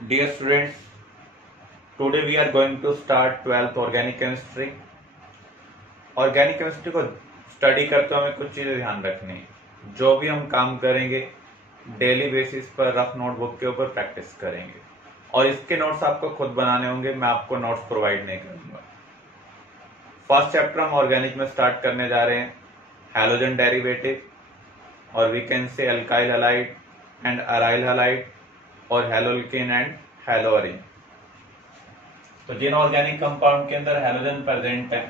Dear students, today we are going to start 12th organic chemistry. Organic chemistry को study करते हुए हमें कुछ चीजें ध्यान रखनी है। जो भी हम काम करेंगे डेली बेसिस पर रफ नोटबुक के ऊपर प्रैक्टिस करेंगे और इसके नोट्स आपको खुद बनाने होंगे, मैं आपको नोट्स प्रोवाइड नहीं करूंगा। फर्स्ट चैप्टर हम ऑर्गेनिक में स्टार्ट करने जा रहे हैं, हैलोजन डेरिवेटिव और we can say alkyl halide and aryl halide और हैलोल्केन एंड हैलोअरीन। तो जिन ऑर्गेनिक कंपाउंड के अंदर हैलोजन प्रेजेंट है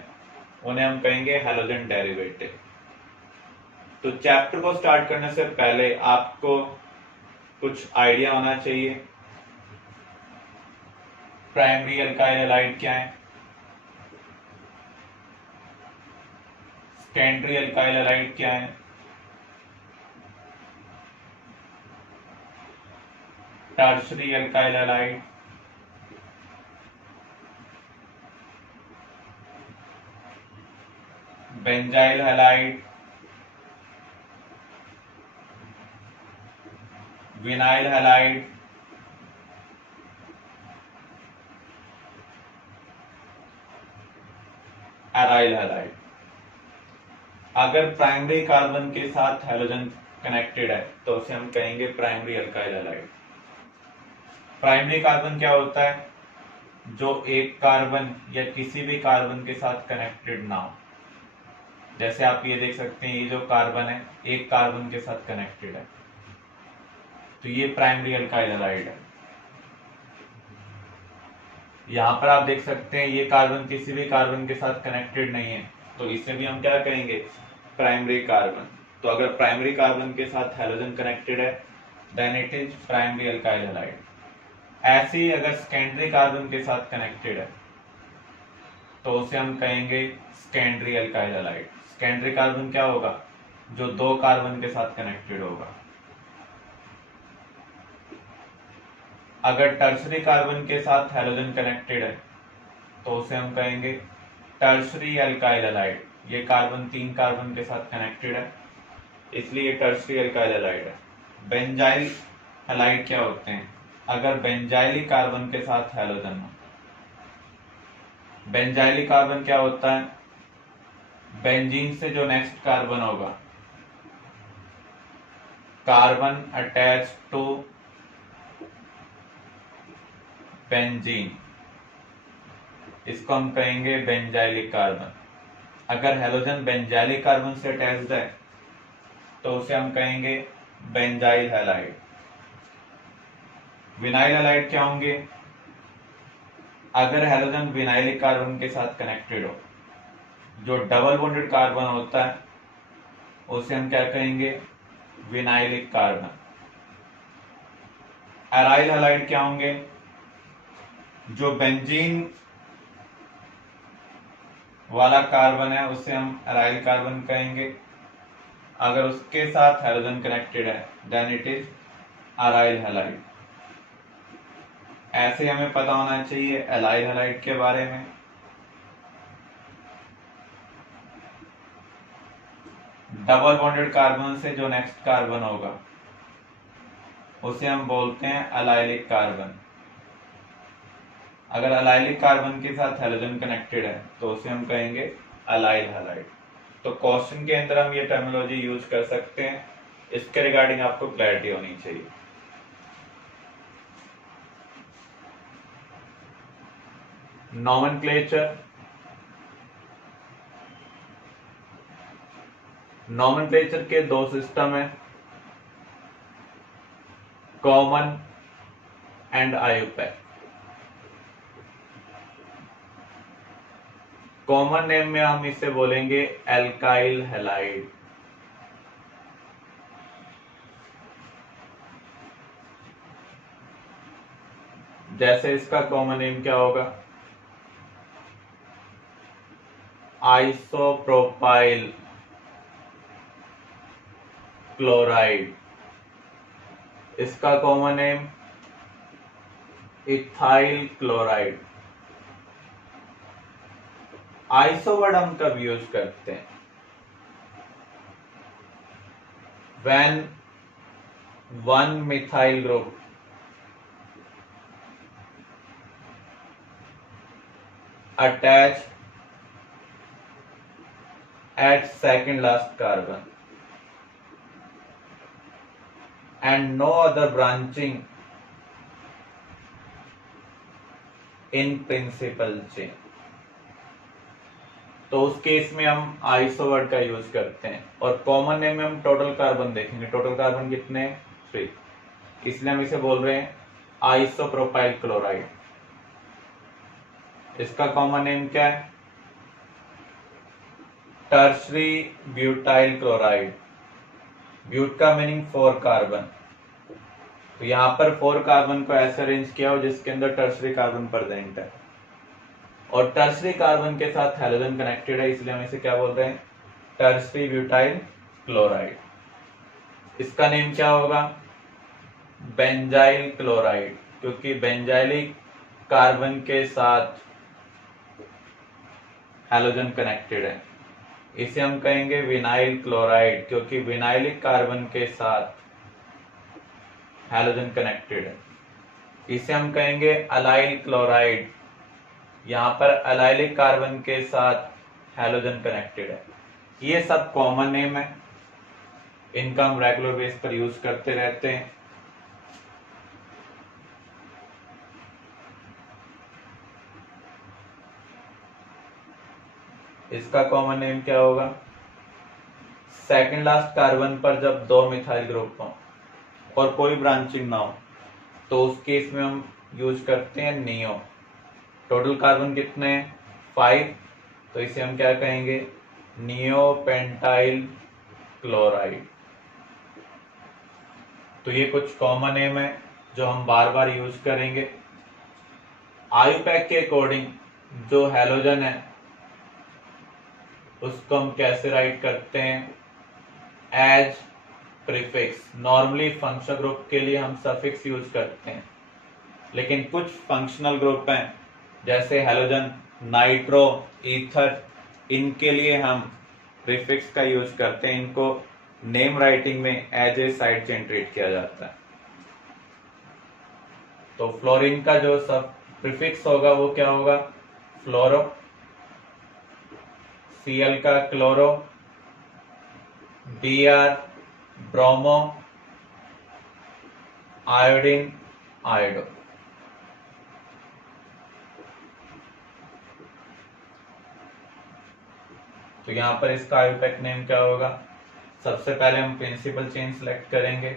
उन्हें हम कहेंगे हैलोजन डेरिवेटिव। तो चैप्टर को स्टार्ट करने से पहले आपको कुछ आइडिया होना चाहिए। प्राइमरी अल्काइल हैलाइड क्या है, सेकेंडरी अल्काइल हैलाइड क्या है, tertiary alkyl halide, benzyl halide, vinyl halide, aryl halide. अगर प्राइमरी कार्बन के साथ हैलोजन कनेक्टेड है तो उसे हम कहेंगे primary alkyl halide. Primary carbon क्या होता है? जो एक कार्बन या किसी भी कार्बन के साथ कनेक्टेड ना हो। जैसे आप ये देख सकते हैं, ये जो कार्बन है एक कार्बन के साथ कनेक्टेड है, तो ये प्राइमरी अल्काइल हैलाइड है। यहां पर आप देख सकते हैं ये कार्बन किसी भी कार्बन के साथ कनेक्टेड नहीं है, तो इसे भी हम क्या कहेंगे? Primary carbon. तो अगर प्राइमरी कार्बन के साथ हैलोजन कनेक्टेड है then it is primary alkyl halide. ऐसे ही अगर सेकेंडरी कार्बन के साथ कनेक्टेड है तो उसे हम कहेंगे secondary alkyl halide. Secondary carbon क्या होगा? जो दो कार्बन के साथ कनेक्टेड होगा। अगर टर्शरी कार्बन के साथ हैलोजन कनेक्टेड है तो उसे हम कहेंगे टर्शरी अल्काइल हैलाइड। ये कार्बन तीन कार्बन के साथ कनेक्टेड है, इसलिए टर्शरी अल्काइल हैलाइड है। बेंजाइल हैलाइड क्या होते हैं? अगर बेंजाइली कार्बन के साथ हैलोजन हो। बेंजाइली कार्बन क्या होता है? बेंजीन से जो नेक्स्ट कार्बन होगा, कार्बन अटैच टू बेंजीन, इसको हम कहेंगे बेंजाइलिक कार्बन। अगर हैलोजन बेंजाइलिक कार्बन से अटैच्ड है तो उसे हम कहेंगे बेंजाइल हैलाइड। विनाइल हैलाइड क्या होंगे? अगर हैलोजन विनाइलिक कार्बन के साथ कनेक्टेड हो, जो डबल बॉन्डेड कार्बन होता है उसे हम क्या कहेंगे? Vinylic carbon. एराइल हैलाइड क्या होंगे? जो बेंजीन वाला कार्बन है उसे हम एराइल कार्बन कहेंगे। अगर उसके साथ हैलोजन कनेक्टेड है then it is aryl halide. ऐसे हमें पता होना चाहिए एलाइल हैलाइड के बारे में। डबल बॉन्डेड कार्बन से जो नेक्स्ट कार्बन होगा उसे हम बोलते हैं अलाइलिक कार्बन। अगर अलाइलिक कार्बन के साथ हैलोजन कनेक्टेड है तो उसे हम कहेंगे अलाइल हैलाइड। तो क्वेश्चन के अंदर हम ये टर्मिनोलॉजी यूज कर सकते हैं, इसके रिगार्डिंग आपको क्लैरिटी होनी चाहिए। नॉमेनक्लेचर। नॉमेनक्लेचर के दो सिस्टम है, common and IUPAC. Common name में हम इसे बोलेंगे एल्काइल हैलाइड। जैसे इसका कॉमन नेम क्या होगा? Isopropyl chloride. इसका common name ethyl chloride. Iso word हम कब यूज करते हैं? When one methyl group attached at second last carbon and no other branching in principal chain। तो उस केस में हम आइसो वर्ड का यूज करते हैं और कॉमन नेम में हम टोटल कार्बन देखेंगे। टोटल कार्बन कितने? 3, इसलिए हम इसे बोल रहे हैं आइसोप्रोपाइल क्लोराइड। इसका कॉमन नेम क्या है? Tertiary butyl chloride. ब्यूट का मीनिंग 4 कार्बन। तो यहां पर 4 कार्बन को ऐसे अरेंज किया हो जिसके अंदर टर्शरी कार्बन प्रेजेंट है और टर्शरी कार्बन के साथ हैलोजन कनेक्टेड है, इसलिए हम इसे क्या बोल रहे हैं? Tertiary butyl chloride. इसका नेम क्या होगा? बेंजाइल क्लोराइड, क्योंकि बेंजाइलिक कार्बन के साथ हैलोजन कनेक्टेड है। इसे हम कहेंगे विनाइल क्लोराइड, क्योंकि विनाइलिक कार्बन के साथ हैलोजन कनेक्टेड है। इसे हम कहेंगे अलाइल क्लोराइड, यहां पर अलाइलिक कार्बन के साथ हैलोजन कनेक्टेड है। ये सब कॉमन नेम है, इनका हम रेगुलर बेस पर यूज करते रहते हैं। इसका कॉमन नेम क्या होगा? सेकंड लास्ट कार्बन पर जब 2 मिथाइल ग्रुप हो और कोई ब्रांचिंग ना हो तो उस केस में हम यूज करते हैं नियो। टोटल कार्बन कितने हैं? 5, तो इसे हम क्या कहेंगे? Neopentyl chloride. तो ये कुछ कॉमन नेम है जो हम बार बार यूज करेंगे। आयुपैक के अकॉर्डिंग जो हैलोजन है उसको हम कैसे राइट करते हैं? As prefix. Normally functional group के लिए हम सफिक्स यूज करते हैं, लेकिन कुछ फंक्शनल ग्रुप हैं जैसे हैलोजन, नाइट्रो, ईथर, इनके लिए हम प्रीफिक्स का यूज करते हैं। इनको नेम राइटिंग में as a side chain treat किया जाता है। तो फ्लोरीन का जो सब प्रीफिक्स होगा वो क्या होगा? फ्लोरो। Cl का chloro, Br bromo, iodine iodo. तो यहां पर इसका आयुपैक नेम क्या होगा? सबसे पहले हम प्रिंसिपल चेन सिलेक्ट करेंगे।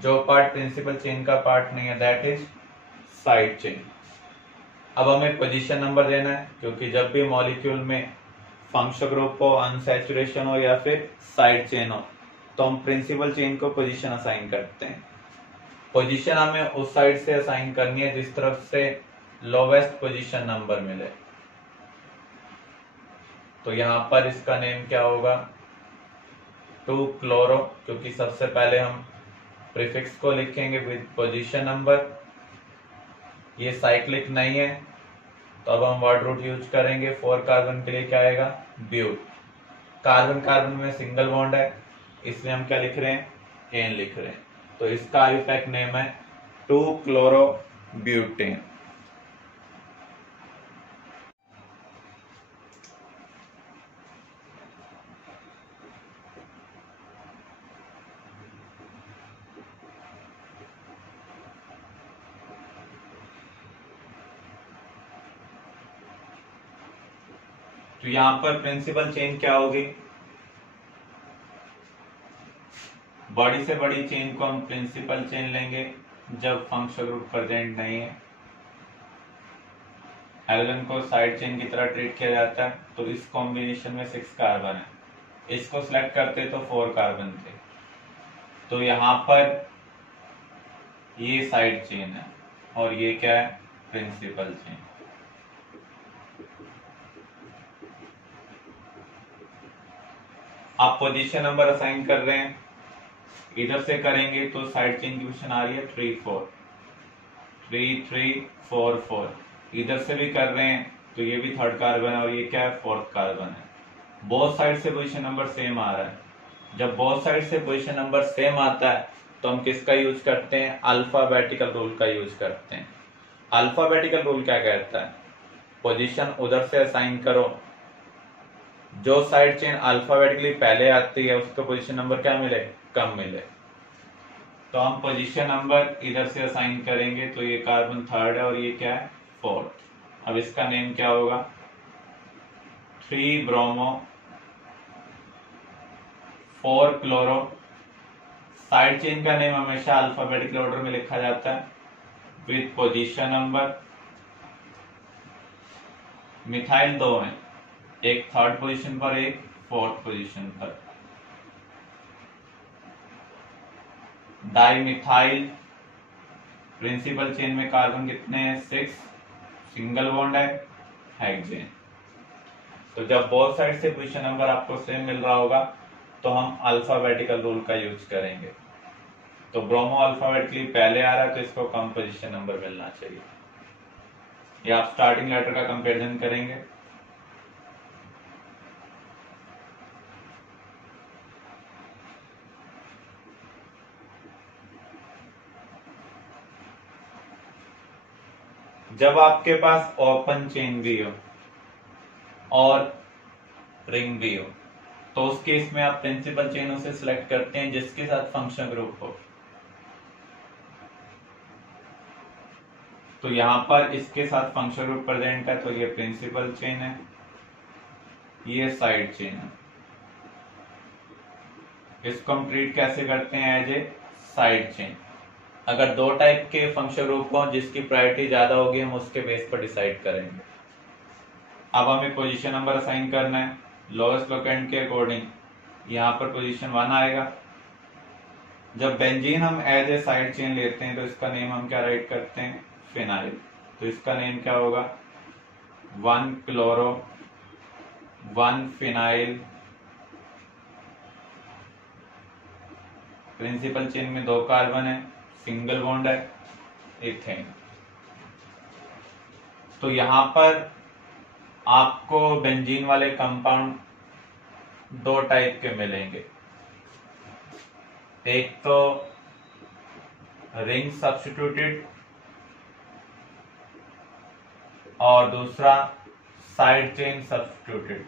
जो पार्ट प्रिंसिपल चेन का पार्ट नहीं है दैट इज साइड चेन। अब हमें पोजीशन नंबर देना है, क्योंकि जब भी मॉलिक्यूल में फंक्शनल ग्रुप हो, अनसैचुरेशन हो या फिर साइड चेन हो तो हम प्रिंसिपल चेन को पोजीशन असाइन करते हैं। पोजीशन हमें उस साइड से असाइन करनी है जिस तरफ से लोवेस्ट पोजीशन नंबर मिले। तो यहां पर इसका नेम क्या होगा? 2 क्लोरो, क्योंकि सबसे पहले हम प्रीफिक्स को लिखेंगे विद पोजीशन नंबर। ये साइक्लिक नहीं है तो अब हम वर्ड रूट यूज करेंगे। 4 कार्बन के लिए क्या आएगा? ब्यूट। कार्बन कार्बन में सिंगल बॉन्ड है इसलिए हम क्या लिख रहे हैं? एन लिख रहे हैं। तो इसका आयुपैक नेम है 2 क्लोरो ब्यूटेन। तो यहां पर प्रिंसिपल चेन क्या होगी? बड़ी से बड़ी चेन को हम प्रिंसिपल चेन लेंगे जब फंक्शनल ग्रुप प्रेजेंट नहीं है। हैलोजन को साइड चेन की तरह ट्रीट किया जाता है, तो इस कॉम्बिनेशन में 6 कार्बन है। इसको सिलेक्ट करते तो 4 कार्बन थे, तो यहां पर ये साइड चेन है और ये क्या है? Principal chain. आप पोजीशन नंबर असाइन कर रहे हैं, इधर से करेंगे तो साइड चेन की पोजीशन आ रही है 3 4 3 3 4 4। इधर से भी कर रहे हैं तो ये भी 3rd कार्बन है और ये क्या है? 4th कार्बन है। बोथ साइड से पोजीशन नंबर सेम आ रहा है। जब बोथ साइड से पोजीशन नंबर सेम आता है तो हम किसका यूज करते हैं? अल्फाबेटिकल रूल का यूज करते हैं। अल्फाबेटिकल रूल क्या कहता है? पोजीशन उधर से असाइन करो, जो साइड चेन अल्फाबेटिकली पहले आती है उसका पोजीशन नंबर क्या मिले, कम मिले। तो हम पोजीशन नंबर इधर से असाइन करेंगे, तो ये कार्बन थर्ड है और ये क्या है, फोर्थ। अब इसका नेम क्या होगा, 3 ब्रोमो 4 क्लोरो। साइड चेन का नेम हमेशा अल्फाबेटिकल ऑर्डर में लिखा जाता है विद पोजीशन नंबर। मिथाइल दो हैं, एक थर्ड पोजीशन पर, एक फोर्थ पोजीशन पर। डाई मिथाइल, प्रिंसिपल चेन में कार्बन कितने हैं, 6, सिंगल बॉन्ड है, हेक्सेन। तो जब बोथ साइड से पोजीशन नंबर आपको सेम मिल रहा होगा तो हम अल्फाबेटिकल रूल का यूज करेंगे। तो ब्रोमो अल्फाबेटिकली पहले आ रहा है तो इसको कम पोजीशन नंबर मिलना चाहिए। ये आप स्टार्टिंग लेटर का कंपैरिजन करेंगे। जब आपके पास ओपन चेन भी हो और रिंग भी हो तो उस केस में आप प्रिंसिपल चेनों से सिलेक्ट करते हैं जिसके साथ फंक्शन ग्रुप हो। तो यहां पर इसके साथ फंक्शन ग्रुप प्रेजेंट है तो ये प्रिंसिपल चेन है, ये साइड चेन है। इसको हम ट्रीट कैसे करते हैं, एज ए साइड चेन। अगर दो टाइप के फंक्शन ग्रुप हो जिसकी प्रायोरिटी ज्यादा होगी हम उसके बेस पर डिसाइड करेंगे। अब हमें पोजीशन नंबर असाइन करना है लोएस्ट लोकेंट के अकॉर्डिंग। यहाँ पर पोजीशन 1 आएगा। जब बेंजीन हम एज ए साइड चेन लेते हैं तो इसका नेम हम क्या राइट करते हैं, फिनाइल। तो इसका नेम क्या होगा, 1 क्लोरो 1 फिनाइल। प्रिंसिपल चेन में 2 कार्बन है, सिंगल बॉन्ड है, इथेन। तो यहां पर आपको बेंजीन वाले कंपाउंड 2 टाइप के मिलेंगे, एक तो रिंग सब्स्टिट्यूटेड और दूसरा साइड चेन सब्स्टिट्यूटेड।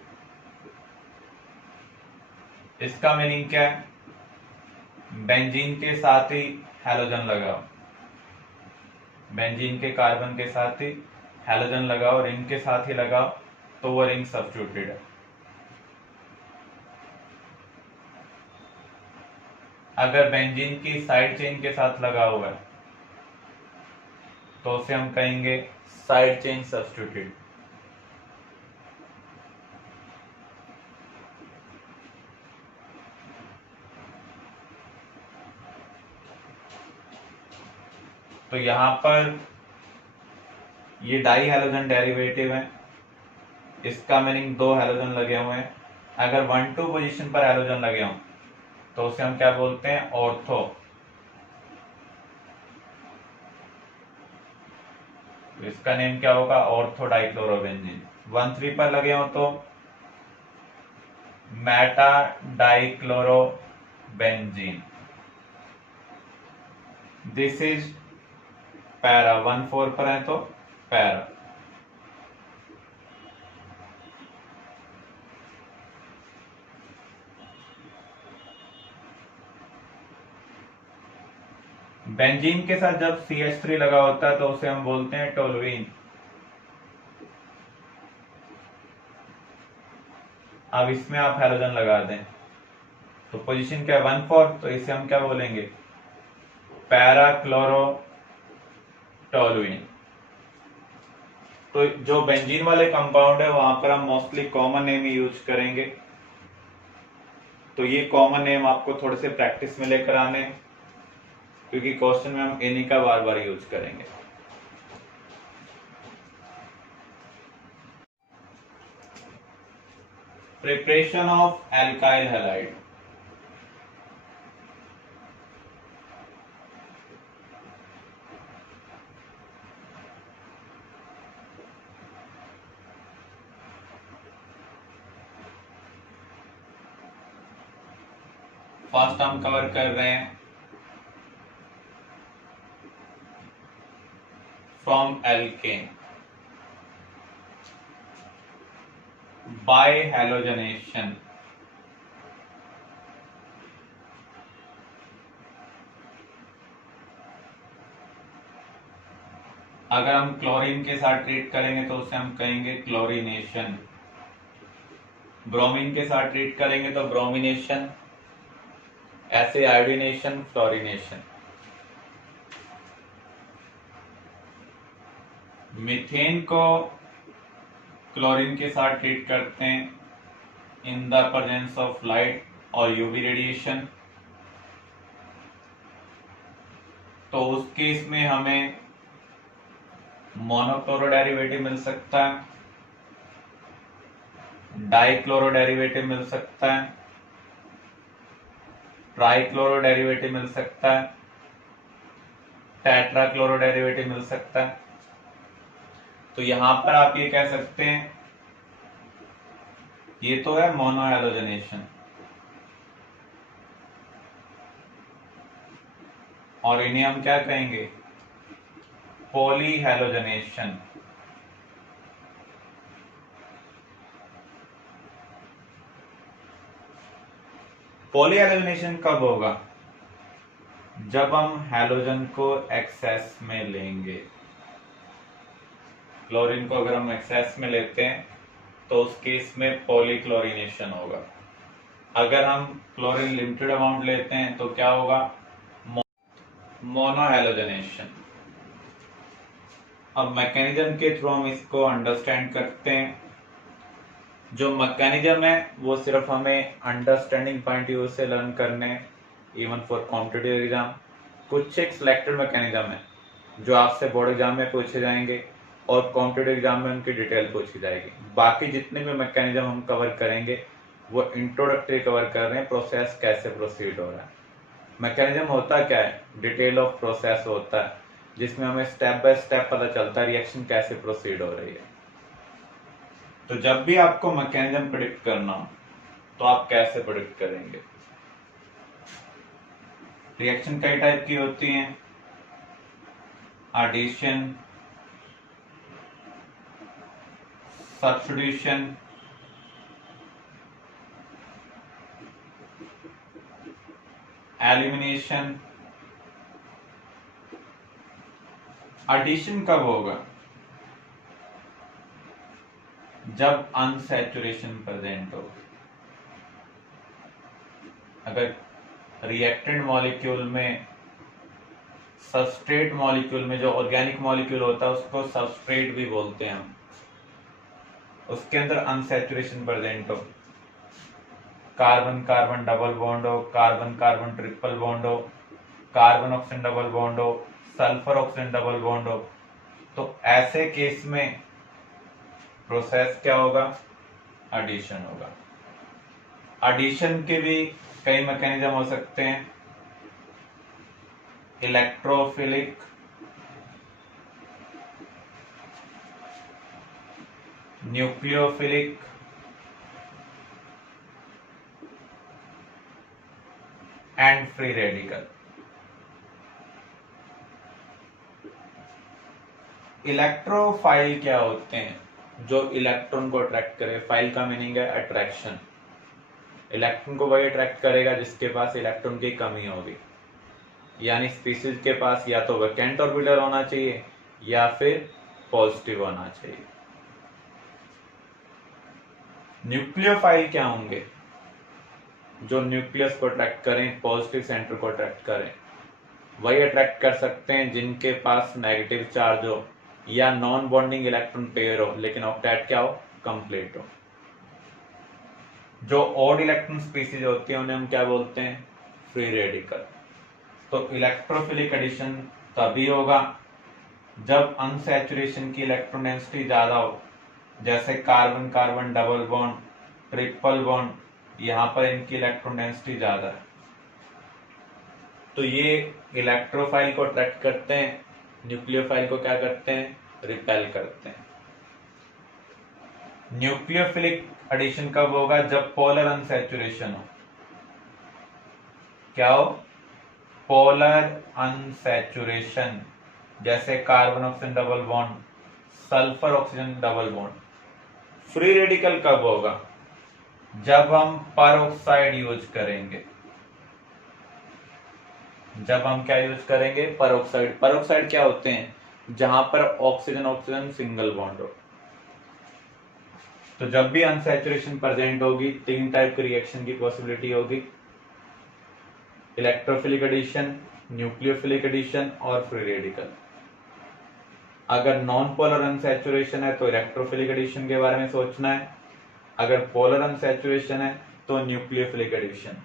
इसका मीनिंग क्या है, बेंजीन के साथ ही हैलोजन लगाओ, बेंजीन के कार्बन के साथ ही हैलोजन लगाओ, रिंग के साथ ही लगाओ तो वो रिंग सब्स्टिट्यूटेड है। अगर बेंजीन की साइड चेन के साथ लगा हुआ है तो उसे हम कहेंगे साइड चेन सब्स्टिट्यूटेड। तो यहां पर ये डाई हैलोजन डेरिवेटिव है, इसका मीनिंग 2 हैलोजन लगे हुए हैं। अगर 1-2 पोजीशन पर हैलोजन लगे हों तो उसे हम क्या बोलते हैं, ऑर्थो। तो इसका नेम क्या होगा, ऑर्थो डाइक्लोरोबेंजीन। 1-3 पर लगे हो तो Meta dichlorobenzene. This is para. 1-4 पर है तो पैरा। बेंजीन के साथ जब CH3 लगा होता है तो उसे हम बोलते हैं टोलुइन। अब इसमें आप हैलोजन लगा दें तो पोजीशन क्या है, 1-4, तो इसे हम क्या बोलेंगे, पैरा क्लोरो टोलुइन। तो जो बेंजीन वाले कंपाउंड है वहां पर हम मोस्टली कॉमन नेम ही यूज करेंगे। तो ये कॉमन नेम आपको थोड़े से प्रैक्टिस में लेकर आने, क्योंकि क्वेश्चन में हम इन्हीं का बार बार यूज करेंगे। Preparation of alkyl halide. First हम कवर कर रहे हैं फ्रॉम एल्केन। Bye halogenation. अगर हम क्लोरीन के साथ ट्रीट करेंगे तो उसे हम कहेंगे क्लोरीनेशन। ब्रोमीन के साथ ट्रीट करेंगे तो ब्रोमिनेशन। ऐसे आयोडीनेशन, फ्लोरीनेशन। मीथेन को क्लोरीन के साथ ट्रीट करते हैं in the presence of light और यूवी रेडिएशन। तो उस केस में हमें मोनोक्लोरो डेरिवेटिव मिल सकता है, डाइक्लोरो डेरिवेटिव मिल सकता है, ट्राइक्लोरो डेरिवेटिव मिल सकता है, टेट्राक्लोरो डेरिवेटिव मिल सकता है। तो यहां पर आप ये कह सकते हैं ये तो है मोनो हैलोजनेशन, और इन्हें हम क्या कहेंगे, पॉली हैलोजनेशन। पॉली हैलोजनेशन कब होगा, जब हम हैलोजन को एक्सेस में लेंगे। क्लोरीन को अगर हम एक्सेस में लेते हैं तो उस केस में पॉलीक्लोरीनेशन होगा। अगर हम क्लोरीन लिमिटेड अमाउंट लेते हैं तो क्या होगा, मोनोहैलोजनेशन। अब मैकेनिज्म के थ्रू हम इसको अंडरस्टैंड करते हैं। जो मैकेनिज्म है वो सिर्फ हमें अंडरस्टैंडिंग पॉइंट व्यू से लर्न करने, इवन फॉर कॉम्पिटिटिव एग्जाम। कुछ एक सिलेक्टेड मैकेनिज्म है जो आपसे बोर्ड एग्जाम में पूछे जाएंगे और कॉम्पिटिटिव एग्जाम में उनकी डिटेल पूछी जाएगी। बाकी जितने भी मैकेनिज्म हम कवर करेंगे वो इंट्रोडक्टरी कवर कर रहे हैं, प्रोसेस कैसे प्रोसीड हो रहा है। मैकेनिज्म होता क्या है, डिटेल ऑफ प्रोसेस होता है जिसमें हमें स्टेप बाय स्टेप पता चलता है रिएक्शन कैसे प्रोसीड हो रही है। तो जब भी आपको मैकेनिज्म प्रेडिक्ट करना हो तो आप कैसे प्रेडिक्ट करेंगे। रिएक्शन कई टाइप की होती हैं, एडिशन, सब्स्टिट्यूशन, एलिमिनेशन। एडिशन कब होगा, जब अनसैचुरेशन प्रेजेंट हो। अगर रिएक्टेंट मॉलिक्यूल में, सबस्ट्रेट मॉलिक्यूल में जो ऑर्गेनिक मॉलिक्यूल होता है उसको सबस्ट्रेट भी बोलते हैं हम, उसके अंदर अनसैचुरेशन प्रेजेंट हो, कार्बन कार्बन डबल बॉन्ड हो, कार्बन कार्बन ट्रिपल बॉन्ड हो, कार्बन ऑक्सीजन डबल बॉन्ड हो, सल्फर ऑक्सीजन डबल बॉन्ड हो, तो ऐसे केस में प्रोसेस क्या होगा, एडिशन होगा। एडिशन के भी कई मैकेनिज्म हो सकते हैं, electrophilic, nucleophilic, and free radical. Electrophile क्या होते हैं, जो इलेक्ट्रॉन को अट्रैक्ट करे। फाइल का मीनिंग है अट्रैक्शन। इलेक्ट्रॉन को वही अट्रैक्ट करेगा जिसके पास इलेक्ट्रॉन की कमी होगी, यानी स्पीसीज के पास या तो वैकेंट ऑर्बिटल होना चाहिए या फिर पॉजिटिव होना चाहिए। न्यूक्लियोफाइल क्या होंगे, जो न्यूक्लियस को अट्रैक्ट करें, पॉजिटिव सेंटर को अट्रैक्ट करें। वही अट्रैक्ट कर सकते हैं जिनके पास नेगेटिव चार्ज हो या नॉन बॉन्डिंग इलेक्ट्रॉन पेयर हो लेकिन ऑक्टेट क्या हो, कंप्लीट हो। जो ऑड इलेक्ट्रॉन स्पीसीज होती है उन्हें हम क्या बोलते हैं, फ्री रेडिकल। तो इलेक्ट्रोफिलिक एडिशन तभी होगा जब अनसैचुरेशन की इलेक्ट्रॉन डेंसिटी ज्यादा हो, जैसे carbon carbon double bond, triple bond, यहां पर इनकी इलेक्ट्रॉन डेंसिटी ज्यादा है तो ये इलेक्ट्रोफाइल को अट्रैक्ट करते हैं, न्यूक्लियोफाइल को क्या करते हैं, रिपेल करते हैं। न्यूक्लियोफिलिक एडिशन कब होगा, जब पोलर अनसैचुरेशन हो। क्या हो, पोलर अनसैचुरेशन, जैसे carbon oxygen double bond, sulphur oxygen double bond. Free radical कब होगा? जब हम परऑक्साइड यूज करेंगे। जब हम क्या यूज करेंगे? परऑक्साइड। परऑक्साइड क्या होते हैं? जहां पर ऑक्सीजन ऑक्सीजन सिंगल बॉन्ड हो। तो जब भी अनसैचुरेशन प्रेजेंट होगी, तीन टाइप की रिएक्शन की पॉसिबिलिटी होगी: इलेक्ट्रोफिलिक एडिशन, न्यूक्लियोफिलिक एडिशन और फ्री रेडिकल। अगर नॉन पोलर अनसैचुरेशन है तो इलेक्ट्रोफिलिक एडिशन के बारे में सोचना है, अगर पोलर अनसैचुरेशन है तो न्यूक्लियोफिलिक एडिशन।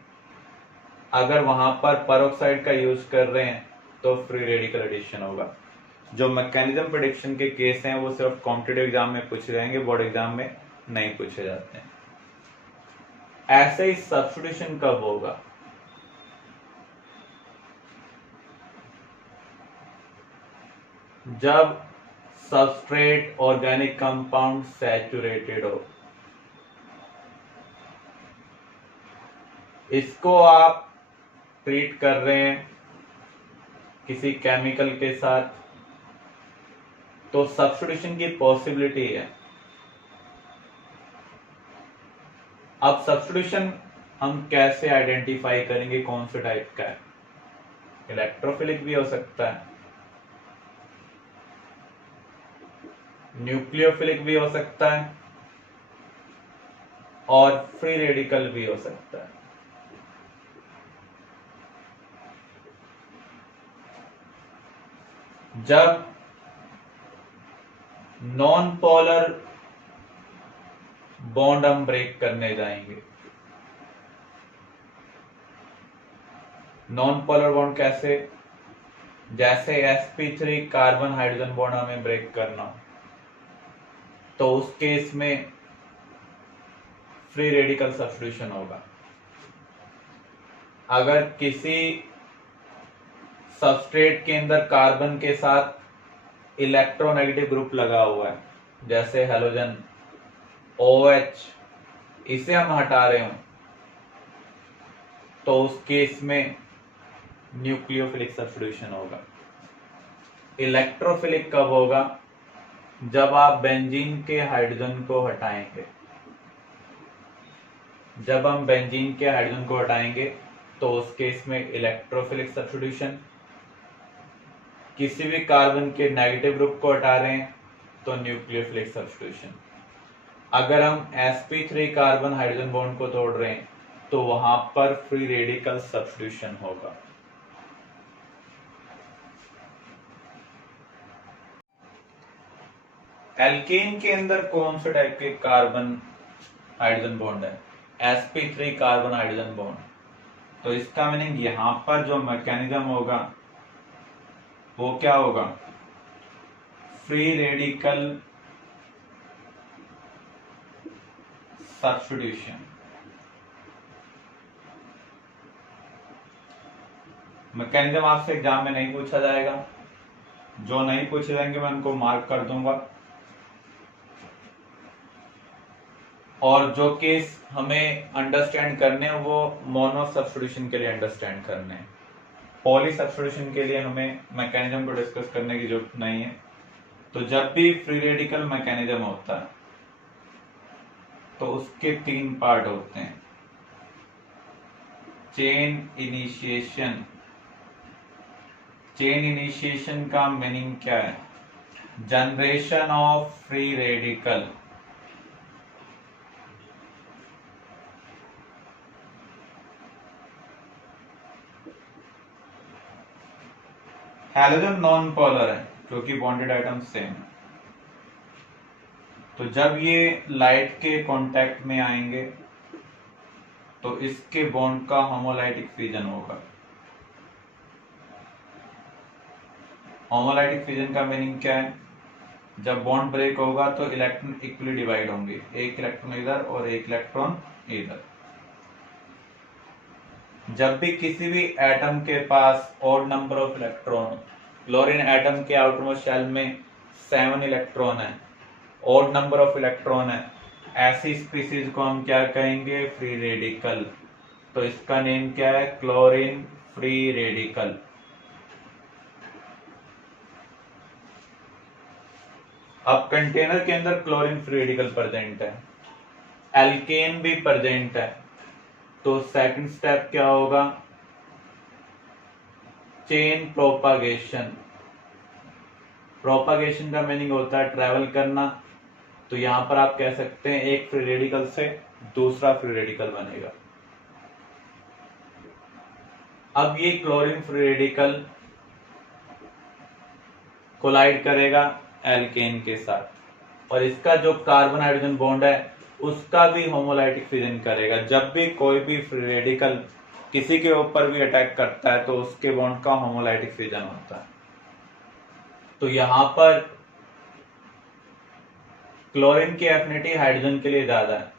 अगर वहां पर परऑक्साइड का यूज कर रहे हैं तो फ्री रेडिकल एडिशन होगा। जो मैकेनिज्म प्रेडिक्शन के केस हैं वो सिर्फ कॉम्पिटिटिव एग्जाम में पूछे जाएंगे, बोर्ड एग्जाम में नहीं पूछे जाते हैं। ऐसे ही सब्स्टिट्यूशन कब होगा? जब सबस्ट्रेट ऑर्गेनिक कंपाउंड सैचुरेटेड हो। इसको आप ट्रीट कर रहे हैं किसी केमिकल के साथ तो सब्स्टिट्यूशन की पॉसिबिलिटी है। अब सब्स्टिट्यूशन हम कैसे आइडेंटिफाई करेंगे कौन से टाइप का है? इलेक्ट्रोफिलिक भी हो सकता है, न्यूक्लियोफिलिक भी हो सकता है और फ्री रेडिकल भी हो सकता है। जब नॉन पोलर बॉन्ड हम ब्रेक करने जाएंगे, नॉन पोलर बॉन्ड कैसे? जैसे sp3 कार्बन हाइड्रोजन बॉन्ड हमें ब्रेक करना हो तो उस केस में फ्री रेडिकल सब्स्टिट्यूशन होगा। अगर किसी सबस्ट्रेट के अंदर कार्बन के साथ इलेक्ट्रोनेगेटिव ग्रुप लगा हुआ है, जैसे हेलोजन OH, इसे हम हटा रहे हो तो उस केस में न्यूक्लियोफिलिक सब्स्टिट्यूशन होगा। इलेक्ट्रोफिलिक कब होगा? जब आप बेंजीन के हाइड्रोजन को हटाएंगे। जब हम बेंजीन के हाइड्रोजन को हटाएंगे तो उस केस में इलेक्ट्रोफिलिक सब्स्टिट्यूशन। किसी भी कार्बन के नेगेटिव ग्रुप को हटा रहे हैं तो न्यूक्लियोफिलिक सब्स्टिट्यूशन। अगर हम sp3 कार्बन हाइड्रोजन बॉन्ड को तोड़ रहे हैं तो वहां पर फ्री रेडिकल सब्स्टिट्यूशन होगा। एल्केन के अंदर कौन से टाइप के कार्बन हाइड्रोजन बॉन्ड है? sp3 carbon hydrogen bond. तो इसका मीनिंग यहां पर जो मैकेनिज्म होगा वो क्या होगा? Free radical substitution. मैकेनिज्म आपसे एग्जाम में नहीं पूछा जाएगा, जो नहीं पूछे जाएंगे मैं उनको मार्क कर दूंगा। और जो केस हमें अंडरस्टैंड करने हैं वो मोनो सब्स्टिट्यूशन के लिए अंडरस्टैंड करने हैं। पॉली सब्स्टिट्यूशन के लिए हमें मैकेनिज्म को डिस्कस करने की जरूरत नहीं है। तो जब भी फ्री रेडिकल मैकेनिज्म होता है तो उसके तीन पार्ट होते हैं: चेन इनिशिएशन। चेन इनिशिएशन का मीनिंग क्या है? Generation of free radical. Halogen non polar है क्योंकि बॉन्डेड आइटम सेम है। तो जब ये लाइट के कांटेक्ट में आएंगे तो इसके बॉन्ड का होमोलाइटिक फिजन होगा। होमोलाइटिक फिजन का मीनिंग क्या है? जब बॉन्ड ब्रेक होगा तो इलेक्ट्रॉन इक्वली डिवाइड होंगे, एक इलेक्ट्रॉन इधर और एक इलेक्ट्रॉन इधर। जब भी किसी भी एटम के पास odd number of electron, chlorine atom के आउटरमोस्ट शेल में 7 इलेक्ट्रॉन है, ऑड नंबर ऑफ इलेक्ट्रॉन है, ऐसी स्पीसीज को हम क्या कहेंगे? Free radical. तो इसका नेम क्या है? Chlorine free radical. अब कंटेनर के अंदर क्लोरीन फ्री रेडिकल प्रेजेंट है, एल्केन भी प्रेजेंट है, तो सेकंड स्टेप क्या होगा, चेन प्रोपागेशन। प्रोपागेशन का मीनिंग होता है ट्रेवल करना, तो यहां पर आप कह सकते हैं एक फ्री रेडिकल से दूसरा फ्री रेडिकल बनेगा। अब ये क्लोरीन फ्री रेडिकल कोलाइड करेगा एल्केन के साथ और इसका जो कार्बन हाइड्रोजन बॉन्ड है उसका भी होमोलाइटिक फिजन करेगा। जब भी कोई भी फ्री रेडिकल किसी के ऊपर भी अटैक करता है तो उसके बॉन्ड का होमोलाइटिक फिजन होता है। तो यहां पर क्लोरीन की एफिनिटी हाइड्रोजन के लिए ज्यादा है,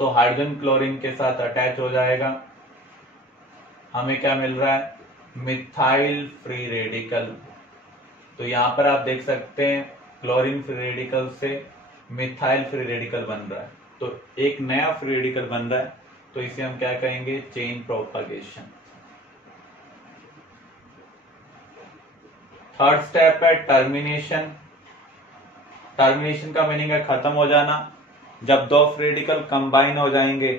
तो हाइड्रोजन क्लोरीन के साथ अटैच हो जाएगा, हमें क्या मिल रहा है, मिथाइल फ्री रेडिकल। तो यहां पर आप देख सकते हैं क्लोरीन फ्री रेडिकल से मिथाइल फ्री रेडिकल बन रहा है, तो एक नया फ्री रेडिकल बन रहा है, तो इसे हम क्या कहेंगे, चेन प्रोपागेशन। थर्ड स्टेप है टर्मिनेशन। टर्मिनेशन का मीनिंग है खत्म हो जाना। जब दो फ्री रेडिकल कंबाइन हो जाएंगे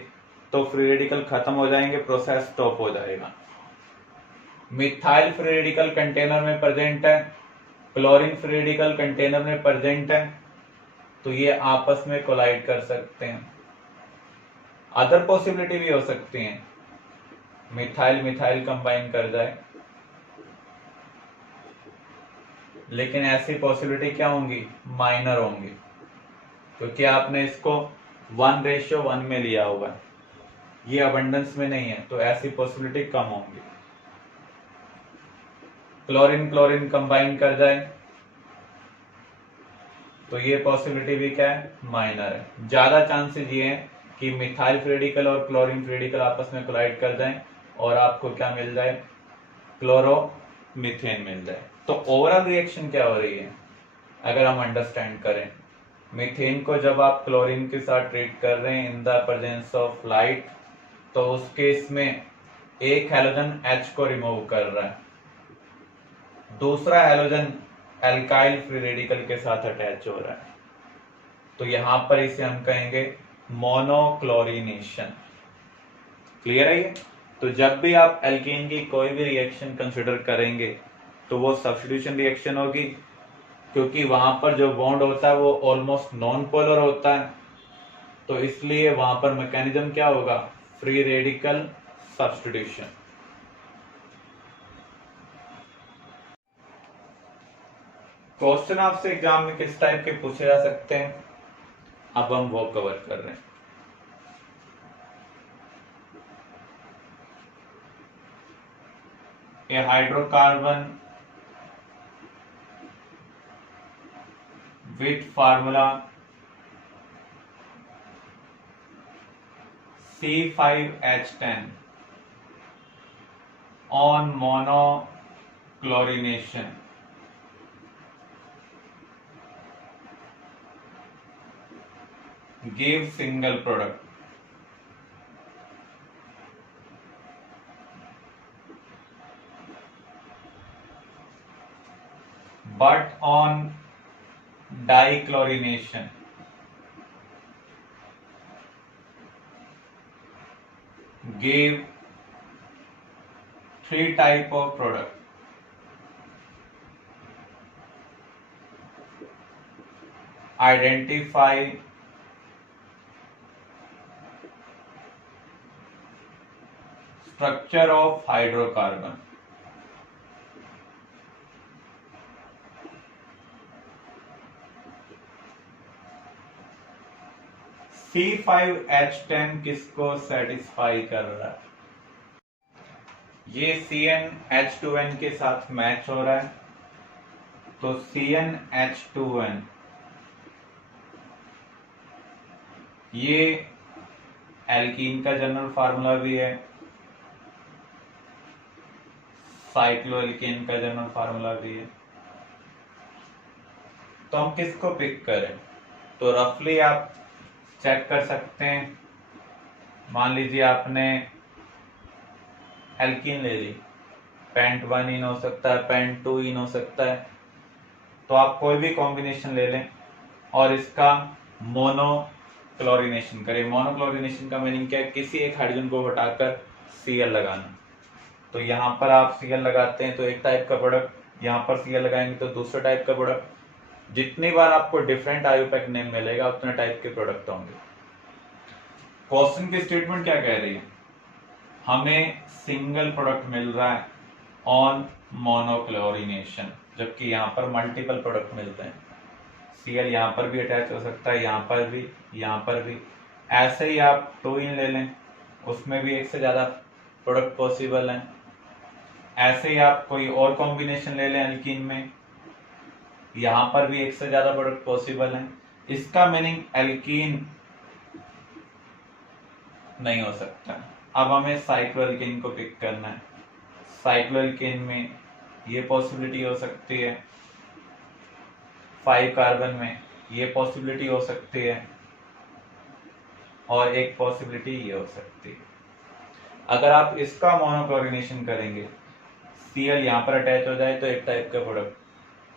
तो फ्री रेडिकल खत्म हो जाएंगे, प्रोसेस स्टॉप हो जाएगा। मिथाइल फ्री रेडिकल कंटेनर में प्रेजेंट है, क्लोरीन फ्री रेडिकल कंटेनर में प्रेजेंट है, तो ये आपस में कोलाइड कर सकते हैं। अदर पॉसिबिलिटी भी हो सकती हैं, मिथाइल मिथाइल कंबाइन कर जाए, लेकिन ऐसी पॉसिबिलिटी क्या होंगी, माइनर होंगी, क्योंकि आपने इसको 1:1 में लिया होगा, ये अबंडेंस में नहीं है, तो ऐसी पॉसिबिलिटी कम होंगी। क्लोरीन क्लोरीन कंबाइन कर जाए तो ये पॉसिबिलिटी भी क्या है, माइनर है। ज्यादा चांसेस ये हैं कि मिथाइल फ्री रेडिकल और क्लोरीन फ्री रेडिकल आपस में कोलाइड कर जाएं और आपको क्या मिल जाए, क्लोरोमीथेन मिल जाए। तो ओवरऑल रिएक्शन क्या हो रही है अगर हम अंडरस्टैंड करें, मीथेन को जब आप क्लोरीन के साथ ट्रीट कर रहे हैं in the presence of light, तो उस केस में एक हैलोजन H को रिमूव कर रहा है, दूसरा हैलोजन एल्काइल फ्री रेडिकल के साथ अटैच हो रहा है, तो यहां पर इसे हम कहेंगे मोनोक्लोरिनेशन। क्लियर है ये? तो जब भी आप एल्कीन की कोई भी रिएक्शन कंसिडर करेंगे तो वो सब्स्टिट्यूशन रिएक्शन होगी, क्योंकि वहां पर जो बॉन्ड होता है वो ऑलमोस्ट नॉन पोलर होता है, तो इसलिए वहां पर मैकेनिज्म क्या होगा, फ्री रेडिकल सब्स्टिट्यूशन। क्वेश्चन आपसे एग्जाम में किस टाइप के पूछे जा सकते हैं, अब हम वो कवर कर रहे हैं। ये hydrocarbon with formula C5H10 on monochlorination give single product. But on dichlorination gave 3 type of product. Identify structure of hydrocarbon. C5H10 किसको सेटिस्फाई कर रहा है, ये CnH2n के साथ मैच हो रहा है, तो CnH2n ये एल्कीन का जनरल फार्मूला भी है, साइक्लोएल्केन का जनरल फार्मूला भी है, तो हम किसको पिक करें, तो रफली आप चेक कर सकते हैं। मान लीजिए आपने एल्कीन ले ली, पेंट 1 इन हो सकता है, पेंट 2 इन हो सकता है, तो आप कोई भी कॉम्बिनेशन ले लें और इसका मोनो क्लोरीनेशन करें। मोनो क्लोरीनेशन का मीनिंग क्या है? किसी एक हाइड्रोजन को हटाकर Cl लगाना। तो यहाँ पर आप Cl लगाते हैं तो एक टाइप का प्रोडक्ट, यहाँ पर Cl लगाएंगे तो दूसरे टाइप का प्रोडक्ट। जितनी बार आपको डिफरेंट आयुपैक नेम मिलेगा उतने टाइप के प्रोडक्ट होंगे। क्वेश्चन की स्टेटमेंट क्या कह रही है? हमें सिंगल प्रोडक्ट मिल रहा है ऑन मोनोक्लोरिनेशन, जबकि यहाँ पर मल्टीपल प्रोडक्ट मिलते हैं। Cl यहाँ पर भी अटैच हो सकता है, यहाँ पर भी, यहाँ पर भी। ऐसे ही आप 2इन ले लें, उसमें भी एक से ज्यादा प्रोडक्ट पॉसिबल है। ऐसे ही आप कोई और कॉम्बिनेशन ले लें एल्कीन में, यहाँ पर भी एक से ज्यादा प्रोडक्ट पॉसिबल है। इसका मीनिंग एल्कीन नहीं हो सकता। अब हमें साइक्लोएल्केन को पिक करना है। साइक्लोएल्केन में ये पॉसिबिलिटी हो सकती है, 5 कार्बन में ये पॉसिबिलिटी हो सकती है, और एक पॉसिबिलिटी ये हो सकती है। अगर आप इसका मोनोक्लोरिनेशन करेंगे, Cl यहाँ पर अटैच हो जाए तो एक टाइप का प्रोडक्ट,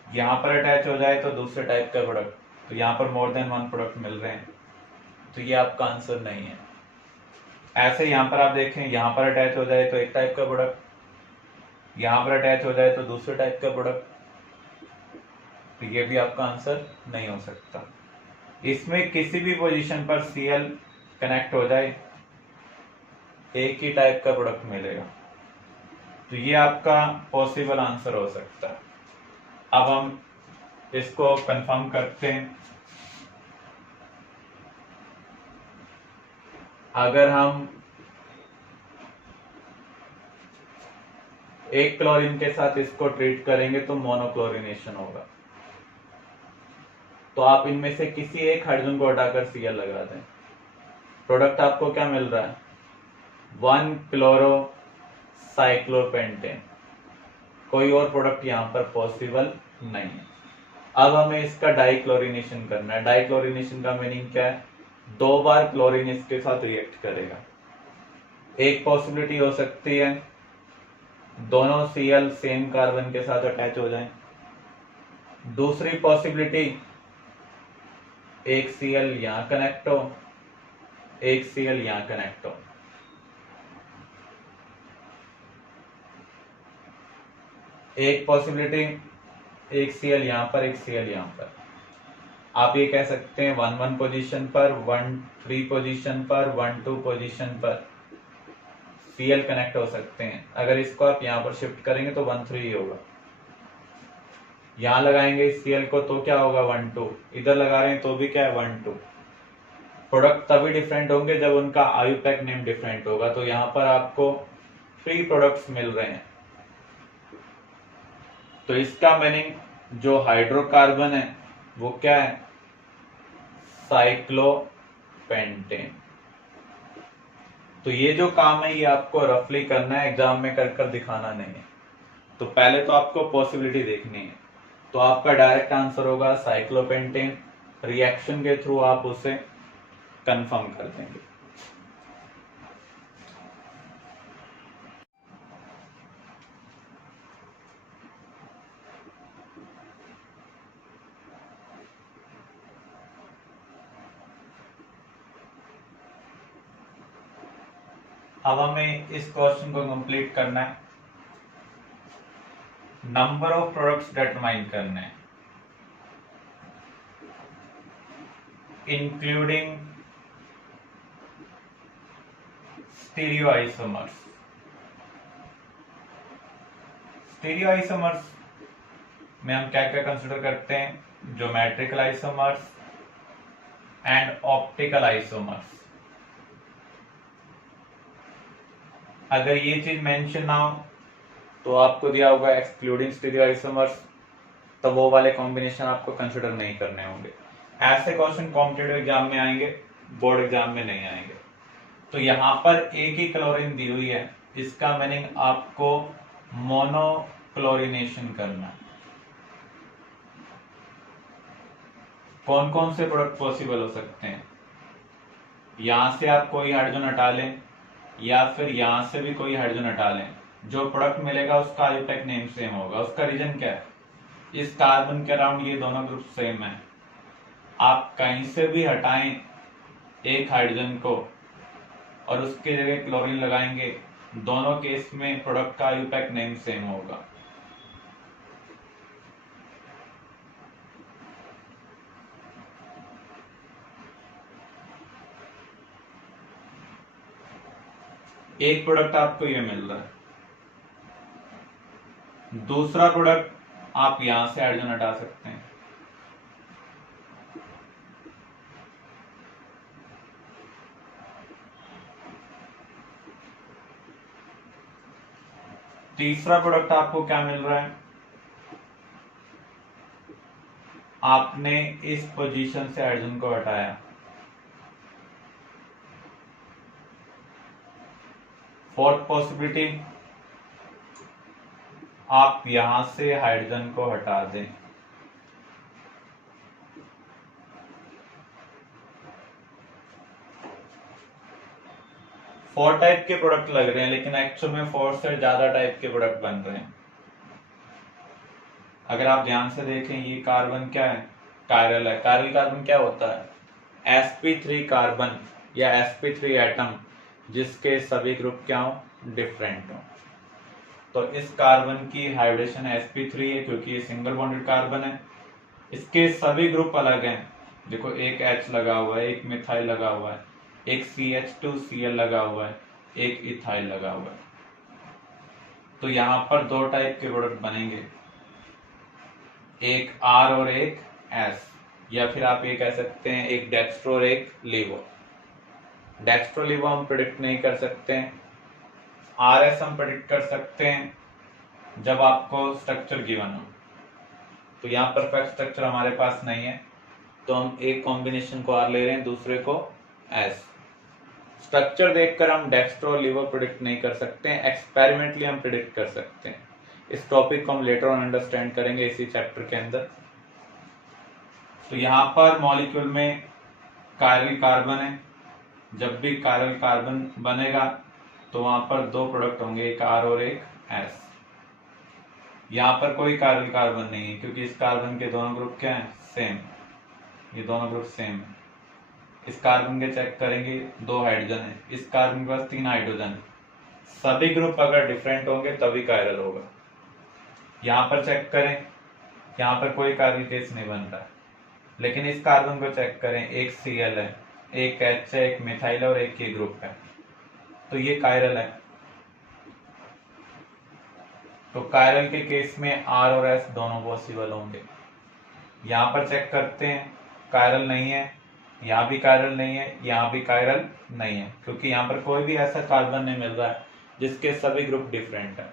यहाँ पर अटैच हो जाए तो दूसरे टाइप का प्रोडक्ट, तो यहाँ पर मोर देन 1 प्रोडक्ट मिल रहे हैं, तो ये आपका आंसर नहीं है। ऐसे यहाँ पर आप देखें, यहाँ पर अटैच हो जाए तो एक टाइप का प्रोडक्ट, यहाँ पर अटैच हो जाए तो दूसरे टाइप का प्रोडक्ट, तो ये भी आपका आंसर नहीं हो सकता। इसमें किसी भी पोजीशन पर Cl कनेक्ट हो जाए एक ही टाइप का प्रोडक्ट मिलेगा, तो ये आपका पॉसिबल आंसर हो सकता है। अब हम इसको कंफर्म करते हैं। अगर हम एक क्लोरीन के साथ इसको ट्रीट करेंगे तो मोनोक्लोरिनेशन होगा। तो आप इनमें से किसी एक हाइड्रोजन को हटाकर Cl लगा दें, प्रोडक्ट आपको क्या मिल रहा है? 1 क्लोरो साइक्लोपेंटेन। कोई और प्रोडक्ट यहाँ पर पॉसिबल नहीं है। अब हमें इसका डाइक्लोरिनेशन करना है। डाइक्लोरिनेशन का मीनिंग क्या है? 2 बार क्लोरीन इसके साथ रिएक्ट करेगा। एक पॉसिबिलिटी हो सकती है दोनों Cl सेम कार्बन के साथ अटैच हो जाएं। दूसरी पॉसिबिलिटी एक Cl यहां कनेक्ट हो, एक Cl यहां कनेक्ट हो। एक पॉसिबिलिटी एक Cl यहां पर, एक Cl यहां पर। आप ये कह सकते हैं 1-1 पोजीशन पर, 1-3 पोजीशन पर, 1-2 पोजीशन पर Cl कनेक्ट हो सकते हैं। अगर इसको आप यहां पर शिफ्ट करेंगे तो 1-3 होगा। यहां लगाएंगे Cl को तो क्या होगा? 1-2। इधर लगा रहे हैं तो भी क्या है? 1-2। प्रोडक्ट तभी डिफरेंट होंगे जब उनका आयुपैक नेम डिफरेंट होगा। तो यहाँ पर आपको 3 प्रोडक्ट्स मिल रहे हैं। तो इसका मीनिंग जो हाइड्रोकार्बन है वो क्या है? साइक्लोपेंटेन। तो ये जो काम है ये आपको रफली करना है, एग्जाम में कर दिखाना नहीं है। तो पहले तो आपको पॉसिबिलिटी देखनी है। तो आपका डायरेक्ट आंसर होगा साइक्लोपेंटेन। रिएक्शन के थ्रू आप उसे कंफर्म कर देंगे। अब हमें इस क्वेश्चन को कंप्लीट करना है। नंबर ऑफ प्रोडक्ट्स डिटरमाइन करने हैं, इंक्लूडिंग स्टीरियोआइसोमर्स। स्टीरियोआइसोमर्स में हम क्या क्या कंसिडर करते हैं? Geometrical isomers and optical isomers. अगर ये चीज मेंशन ना हो तो आपको दिया होगा एक्सक्लूडिंग स्टीरियोआइसोमर्स, तो वो वाले कॉम्बिनेशन आपको कंसिडर नहीं करने होंगे। ऐसे क्वेश्चन कॉम्पिटिटिव एग्जाम में आएंगे, बोर्ड एग्जाम में नहीं आएंगे। तो यहाँ पर एक ही क्लोरीन दी हुई है, इसका मीनिंग आपको मोनोक्लोरिनेशन करना है। कौन कौन से प्रोडक्ट पॉसिबल हो सकते हैं? यहां से आप कोई हाइड्रोजन हटा लें या फिर यहां से भी कोई हाइड्रोजन हटा लें, जो प्रोडक्ट मिलेगा उसका आयुपैक नेम सेम होगा। उसका रीजन क्या है? इस कार्बन के अराउंड ये दोनों ग्रुप सेम है। आप कहीं से भी हटाएं एक हाइड्रोजन को और उसके जगह क्लोरीन लगाएंगे, दोनों केस में प्रोडक्ट का आयुपैक नेम सेम होगा। एक प्रोडक्ट आपको ये मिल रहा है, दूसरा प्रोडक्ट आप यहां से हाइड्रोजन हटा सकते हैं। तीसरा प्रोडक्ट आपको क्या मिल रहा है, आपने इस पोजीशन से हाइड्रोजन को हटाया। फोर्थ पॉसिबिलिटी, आप यहां से हाइड्रोजन को हटा दें। फोर टाइप के प्रोडक्ट लग रहे हैं, लेकिन एक्चुअल में फोर से ज्यादा टाइप के प्रोडक्ट बन रहे हैं। अगर आप ध्यान से देखें, ये कार्बन क्या है, कायरल है। कायरल कार्बन क्या होता है, sp3 कार्बन या sp3 एटम जिसके सभी ग्रुप क्या हो, डिफरेंट हो। तो इस कार्बन की हाइब्रिडेशन sp3 है क्योंकि ये सिंगल बॉन्डेड कार्बन है। इसके सभी ग्रुप अलग हैं। देखो, एक H लगा हुआ है, एक मिथाइल लगा हुआ है, एक CH2Cl लगा हुआ है, एक इथाइल लगा हुआ है। तो यहाँ पर दो टाइप के प्रोडक्ट बनेंगे, एक R और एक S, या फिर आप ये कह सकते हैं एक डेक्स्ट्रो और एक लीवो। डेक्स्ट्रो लीवो हम प्रेडिक्ट नहीं कर सकते हैं, RS हम प्रेडिक्ट कर सकते हैं जब आपको स्ट्रक्चर गिवन हो। तो यहाँ परफेक्ट स्ट्रक्चर हमारे पास नहीं है, तो हम एक कॉम्बिनेशन को R ले रहे हैं, दूसरे को S। स्ट्रक्चर देखकर हम डेक्स्ट्रो और लीवो प्रेडिक्ट नहीं कर सकते हैं, एक्सपेरिमेंटली हम प्रेडिक्ट कर सकते हैं। इस टॉपिक को हम लेटर ऑन अंडरस्टैंड करेंगे इसी चैप्टर के अंदर। तो यहाँ पर मॉलिक्यूल में कायरल कार्बन है, जब भी कायरल कार्बन बनेगा तो वहां पर दो प्रोडक्ट होंगे, एक R और एक S। यहाँ पर कोई कायरल कार्बन नहीं है क्योंकि इस कार्बन के दोनों ग्रुप क्या हैं, सेम। ये दोनों ग्रुप सेम है। इस कार्बन के चेक करेंगे, दो हाइड्रोजन है, इस कार्बन के पास 3 हाइड्रोजन है। सभी ग्रुप अगर डिफरेंट होंगे तभी कायरल होगा। यहाँ पर चेक करें, यहाँ पर कोई कायरल केस नहीं बन रहा है, लेकिन इस कार्बन को चेक करें, एक Cl है, एक H है, एक मिथाइल है और एक ये ग्रुप है, तो ये कायरल है। तो कायरल के केस में R और S दोनों पॉसिबल होंगे। यहाँ पर चेक करते हैं, कायरल नहीं है, यहाँ भी कायरल नहीं है, यहाँ भी कायरल नहीं है, क्योंकि यहाँ पर कोई भी ऐसा कार्बन नहीं मिल रहा है जिसके सभी ग्रुप डिफरेंट है।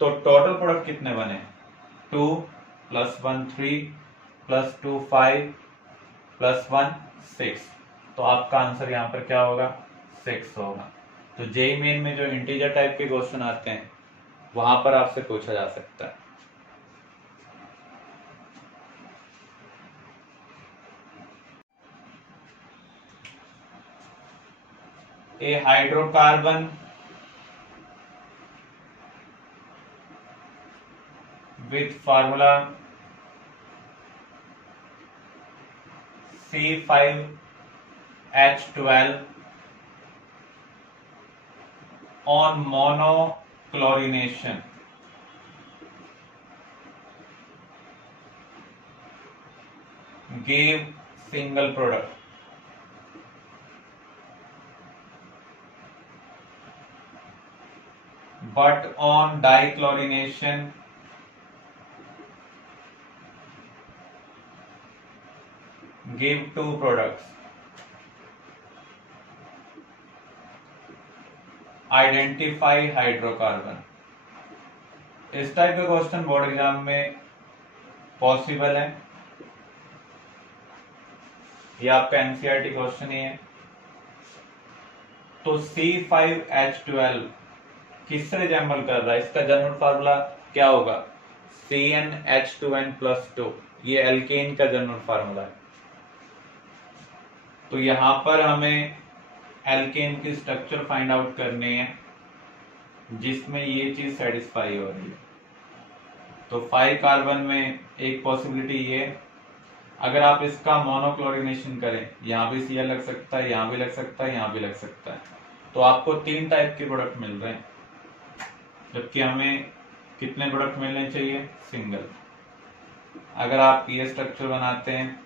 तो टोटल प्रोडक्ट कितने बने, 2 + 1 3 + 2 5 + 1 6। तो आपका आंसर यहाँ पर क्या होगा, 6 होगा। तो जेईई मेन में जो इंटीजर टाइप के क्वेश्चन आते हैं वहां पर आपसे पूछा जा सकता है। ए hydrocarbon with formula C5H12 on monochlorination gave single product. But on dichlorination give 2 products. Identify hydrocarbon. इस टाइप के क्वेश्चन बोर्ड एग्जाम में पॉसिबल है, ये आपका एनसीईआरटी क्वेश्चन ही है। तो C5H12 किससे रिजेंबल कर रहा है, इसका जनरल फार्मूला क्या होगा, CnH2n+2। ये एल्केन का जनरल फार्मूला है। तो यहां पर हमें एल्केन की स्ट्रक्चर फाइंड आउट करनी है जिसमें ये चीज सेटिस्फाई हो रही है। तो 5 कार्बन में एक पॉसिबिलिटी ये, अगर आप इसका मोनोक्लोरिनेशन करें, यहाँ भी Cl लग सकता है, यहाँ भी लग सकता है, यहाँ भी लग सकता है, तो आपको 3 टाइप के प्रोडक्ट मिल रहे हैं, जबकि हमें कितने प्रोडक्ट मिलने चाहिए? सिंगल। अगर आप ये स्ट्रक्चर बनाते हैं,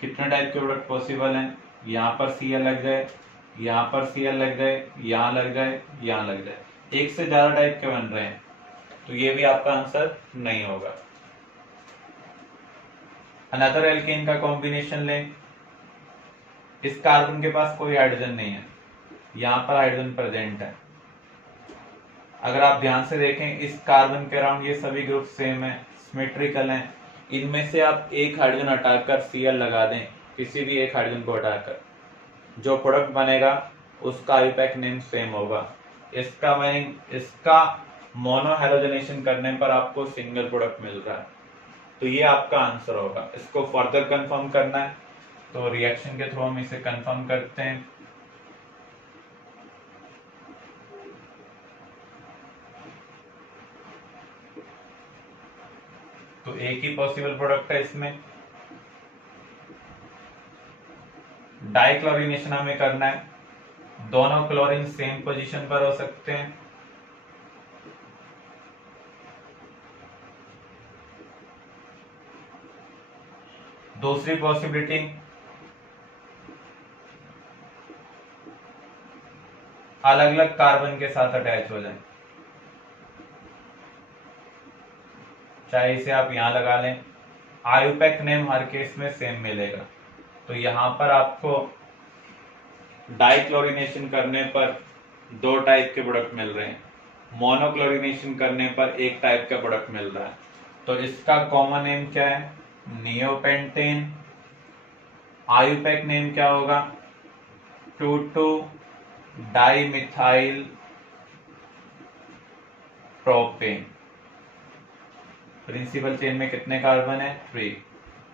कितने टाइप के प्रोडक्ट पॉसिबल हैं? यहाँ पर Cl लग जाए, यहाँ पर Cl लग जाए, यहाँ लग जाए, यहाँ लग जाए, एक से ज्यादा टाइप के बन रहे हैं, तो ये भी आपका आंसर नहीं होगा। अनदर एल्केन का कॉम्बिनेशन लें, इस कार्बन के पास कोई हाइड्रोजन नहीं है, यहाँ पर हाइड्रोजन प्रेजेंट है। अगर आप ध्यान से देखें, इस कार्बन के अराउंड ये सभी ग्रुप सेम है, सिमेट्रिकल हैं। इनमें से आप एक हाइड्रोजन हटाकर Cl लगा दें, किसी भी एक हाइड्रोजन को हटाकर, जो प्रोडक्ट बनेगा उसका आईयूपैक नेम सेम होगा। इसका मीनिंग, इसका मोनोहैलोजनेशन करने पर आपको सिंगल प्रोडक्ट मिल रहा है, तो ये आपका आंसर होगा। इसको फर्दर कंफर्म करना है तो रिएक्शन के थ्रू हम इसे कंफर्म करते हैं। तो एक ही पॉसिबल प्रोडक्ट है इसमें, डाइक्लोरिनेशन हमें करना है, दोनों क्लोरीन सेम पोजीशन पर हो सकते हैं। दूसरी पॉसिबिलिटी, अलग अलग कार्बन के साथ अटैच हो जाए, चाहे इसे आप यहां लगा लें, आईयूपैक नेम हर केस में सेम मिलेगा। तो यहां पर आपको डाइक्लोरिनेशन करने पर 2 टाइप के प्रोडक्ट मिल रहे हैं, मोनोक्लोरिनेशन करने पर एक टाइप का प्रोडक्ट मिल रहा है। तो इसका कॉमन नेम क्या है? नियोपेंटेन। आईयूपैक नेम क्या होगा? 2,2 डाइमिथाइल प्रोपेन। प्रिंसिपल चेन में कितने कार्बन है? 3।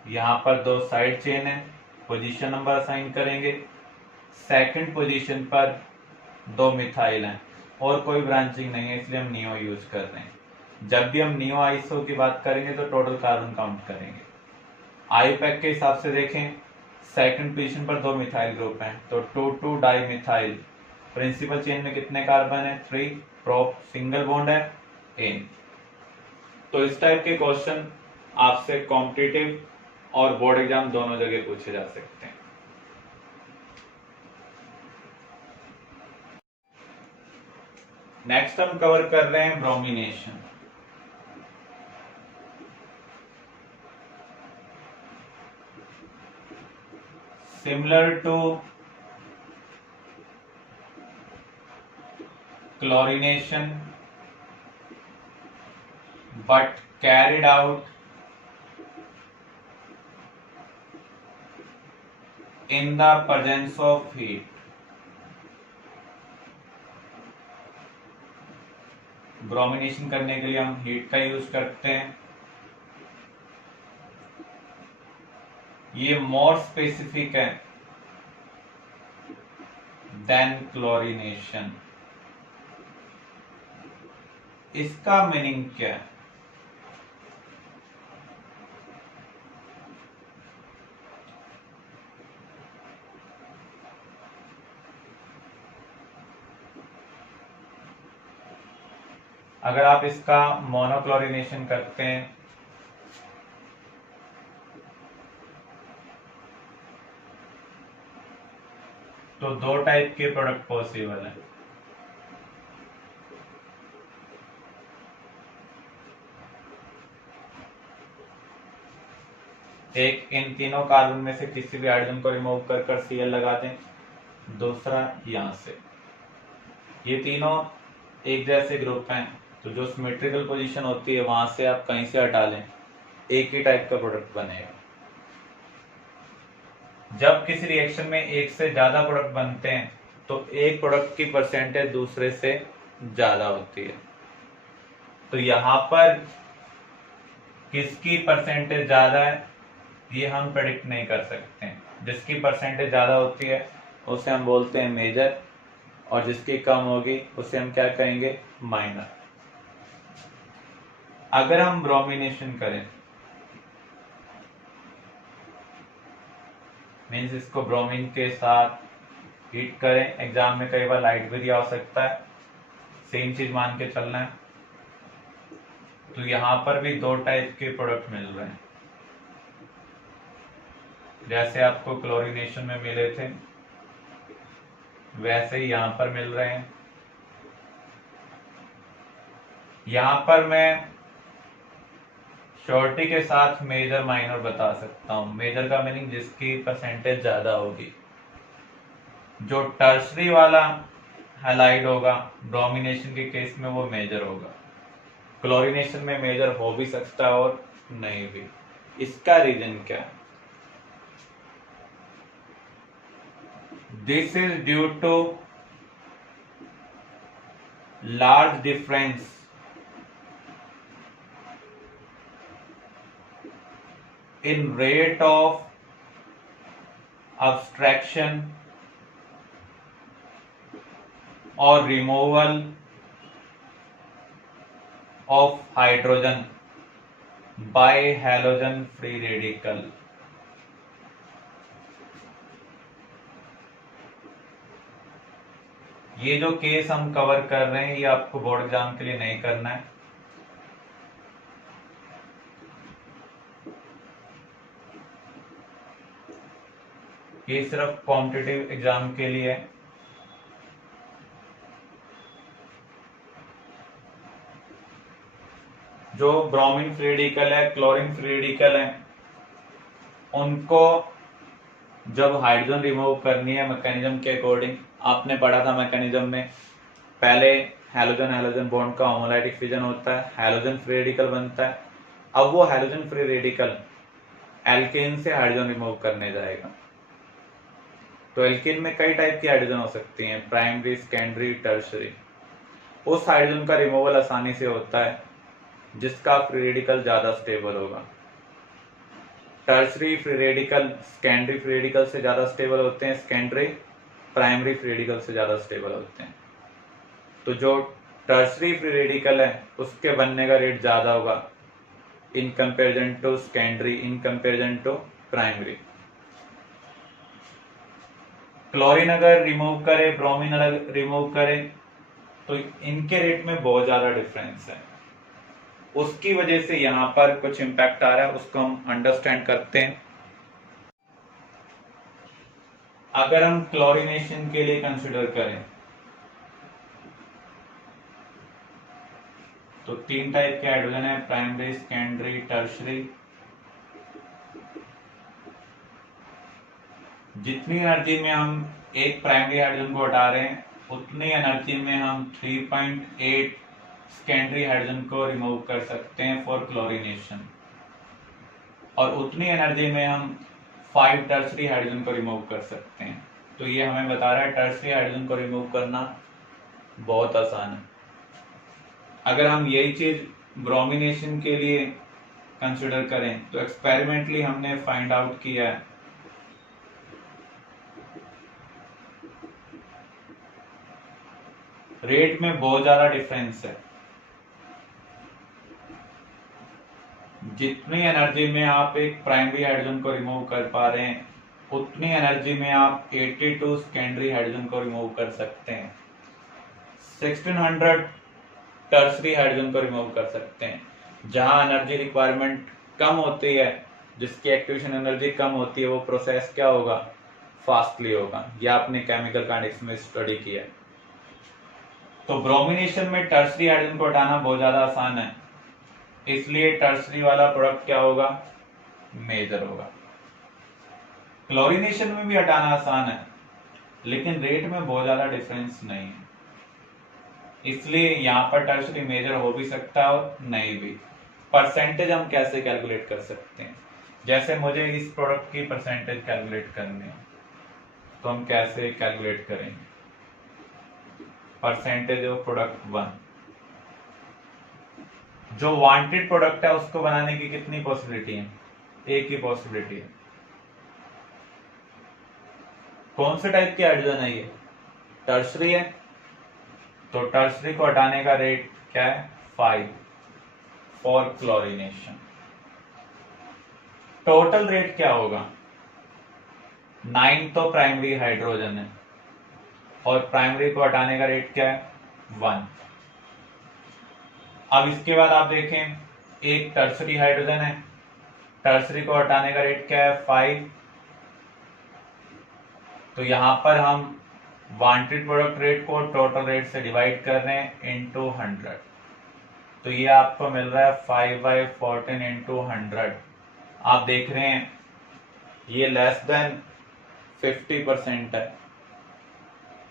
यहां पर 2 साइड चेन है, पोजीशन नंबर असाइन करेंगे। सेकंड पोजीशन पर 2 मिथाइल हैं और कोई ब्रांचिंग नहीं है, इसलिए हम नियो यूज कर रहे हैं। जब भी हम नियो आइसो की बात करेंगे तो टोटल कार्बन काउंट करेंगे। आईयूपैक के हिसाब से देखें, सेकंड पोजीशन पर 2 मिथाइल ग्रुप हैं, तो 2,2 डाइमिथाइल। प्रिंसिपल चेन में कितने कार्बन है? 3। प्रोप सिंगल बॉन्ड है, एन। तो इस टाइप के क्वेश्चन आपसे कॉम्पिटिटिव और बोर्ड एग्जाम दोनों जगह पूछे जा सकते हैं। नेक्स्ट हम कवर कर रहे हैं bromination. Similar to chlorination but carried out in the presence of heat. Bromination करने के लिए हम हीट का यूज करते हैं। ये मोर स्पेसिफिक है देन क्लोरिनेशन। इसका मीनिंग क्या है? अगर आप इसका मोनोक्लोरिनेशन करते हैं तो 2 टाइप के प्रोडक्ट पॉसिबल है। एक, इन तीनों कार्बन में से किसी भी हाइड्रोजन को रिमूव कर Cl लगा दें। दूसरा, यहां से, ये तीनों एक जैसे ग्रुप हैं, तो जो सिमेट्रिकल पोजीशन होती है वहां से आप कहीं से हटा लें, एक ही टाइप का प्रोडक्ट बनेगा। जब किसी रिएक्शन में एक से ज्यादा प्रोडक्ट बनते हैं तो एक प्रोडक्ट की परसेंटेज दूसरे से ज्यादा होती है। तो यहां पर किसकी परसेंटेज ज्यादा है ये हम प्रेडिक्ट नहीं कर सकते हैं। जिसकी परसेंटेज ज्यादा होती है उसे हम बोलते हैं मेजर, और जिसकी कम होगी उसे हम क्या कहेंगे? माइनर। अगर हम ब्रोमिनेशन करें, मीन्स इसको ब्रोमीन के साथ हीट करें, एग्जाम में कई बार लाइट भी दिया हो सकता है, सेम चीज मान के चलना है। तो यहां पर भी दो टाइप के प्रोडक्ट मिल रहे हैं, जैसे आपको क्लोरीनेशन में मिले थे वैसे ही यहां पर मिल रहे हैं। यहां पर मैं श्योरिटी के साथ मेजर माइनर बता सकता हूं। मेजर का मीनिंग जिसकी परसेंटेज ज्यादा होगी। जो टर्सरी वाला हैलाइड होगा ब्रोमिनेशन के केस में वो मेजर होगा। क्लोरीनेशन में मेजर हो भी सकता है और नहीं भी। इसका रीजन क्या है? This is due to large difference in rate of abstraction or removal of hydrogen by halogen free radical। ये जो केस हम कवर कर रहे हैं ये आपको बोर्ड एग्जाम के लिए नहीं करना है। ये सिर्फ कॉम्पिटिटिव एग्जाम के लिए है। जो ब्रोमीन फ्री रेडिकल है, क्लोरीन फ्री रेडिकल है, उनको जब हाइड्रोजन रिमूव करनी है मैकेनिज्म के अकॉर्डिंग, आपने पढ़ा था मैकेनिज्म में, पहले हैलोजन हैलोजन बॉन्ड का होमोलाइटिक फिजन होता है, हैलोजन फ्री रेडिकल बनता है। अब वो हैलोजन फ्री रेडिकल एल्केन से हाइड्रोजन रिमूव करने जाएगा। तो एल्केन में कई टाइप की हाइड्रोजन हो सकती हैं, प्राइमरी, सेकेंडरी, टर्शरी। उस हाइड्रोजन का रिमूवल आसानी से होता है जिसका फ्री रेडिकल ज्यादा स्टेबल होगा। Tertiary free radical secondary free radical से ज्यादा स्टेबल होते हैं, सेकेंडरी प्राइमरी फ्री रेडिकल से ज्यादा स्टेबल होते हैं। तो जो टर्शरी फ्री रेडिकल है उसके बनने का रेट ज्यादा होगा in comparison to secondary, in comparison to primary. Chlorine अगर रिमूव करे, ब्रोमीन अगर रिमूव करे, तो इनके रेट में बहुत ज्यादा डिफरेंस है। उसकी वजह से यहां पर कुछ इंपैक्ट आ रहा है, उसको हम अंडरस्टैंड करते हैं। अगर हम क्लोरीनेशन के लिए कंसिडर करें तो तीन टाइप के हाइड्रोजन है, प्राइमरी, सेकेंडरी, टर्शरी। जितनी एनर्जी में हम एक प्राइमरी हाइड्रोजन को हटा रहे हैं उतनी एनर्जी में हम 3.8 सेकेंडरी हाइड्रोजन को रिमूव कर सकते हैं फॉर क्लोरीनेशन, और उतनी एनर्जी में हम 5 टर्शरी हाइड्रोजन को रिमूव कर सकते हैं। तो ये हमें बता रहा है टर्शरी हाइड्रोजन को रिमूव करना बहुत आसान है। अगर हम यही चीज ब्रोमिनेशन के लिए कंसिडर करें तो एक्सपेरिमेंटली हमने फाइंड आउट किया है रेट में बहुत ज्यादा डिफरेंस है। जितनी एनर्जी में आप एक प्राइमरी हाइड्रोजन को रिमूव कर पा रहे हैं उतनी एनर्जी में आप 82 सेकेंडरी हाइड्रोजन को रिमूव कर सकते हैं, 1600 टर्शरी हाइड्रोजन को रिमूव कर सकते हैं। जहां एनर्जी रिक्वायरमेंट कम होती है, जिसकी एक्टिवेशन एनर्जी कम होती है, वो प्रोसेस क्या होगा? फास्टली होगा। यह आपने केमिकल काइनेटिक्स में स्टडी किया है। तो ब्रोमिनेशन में टर्शरी हाइड्रोजन को हटाना बहुत ज्यादा आसान है, इसलिए टर्शरी वाला प्रोडक्ट क्या होगा? मेजर होगा। क्लोरीनेशन में भी हटाना आसान है लेकिन रेट में बहुत ज्यादा डिफरेंस नहीं है, इसलिए यहां पर टर्शरी मेजर हो भी सकता है और नहीं भी। परसेंटेज हम कैसे कैलकुलेट कर सकते हैं? जैसे मुझे इस प्रोडक्ट की परसेंटेज कैलकुलेट करनी है तो हम कैसे कैलकुलेट करेंगे? Percentage of product 1। जो वांटेड प्रोडक्ट है उसको बनाने की कितनी पॉसिबिलिटी है? एक ही पॉसिबिलिटी है। कौन से टाइप की हाइड्रोजन है ये? टर्शरी है, तो टर्शरी को हटाने का रेट क्या है? 5। For chlorination. टोटल रेट क्या होगा? 9 तो प्राइमरी हाइड्रोजन है और प्राइमरी को हटाने का रेट क्या है? 1। अब इसके बाद आप देखें एक टर्सरी हाइड्रोजन है, टर्सरी को हटाने का रेट क्या है? 5। तो यहां पर हम वांटेड प्रोडक्ट रेट को टोटल रेट से डिवाइड कर रहे हैं इंटू 100। तो ये आपको मिल रहा है 5/14 इंटू 100। आप देख रहे हैं ये लेस देन 50% है,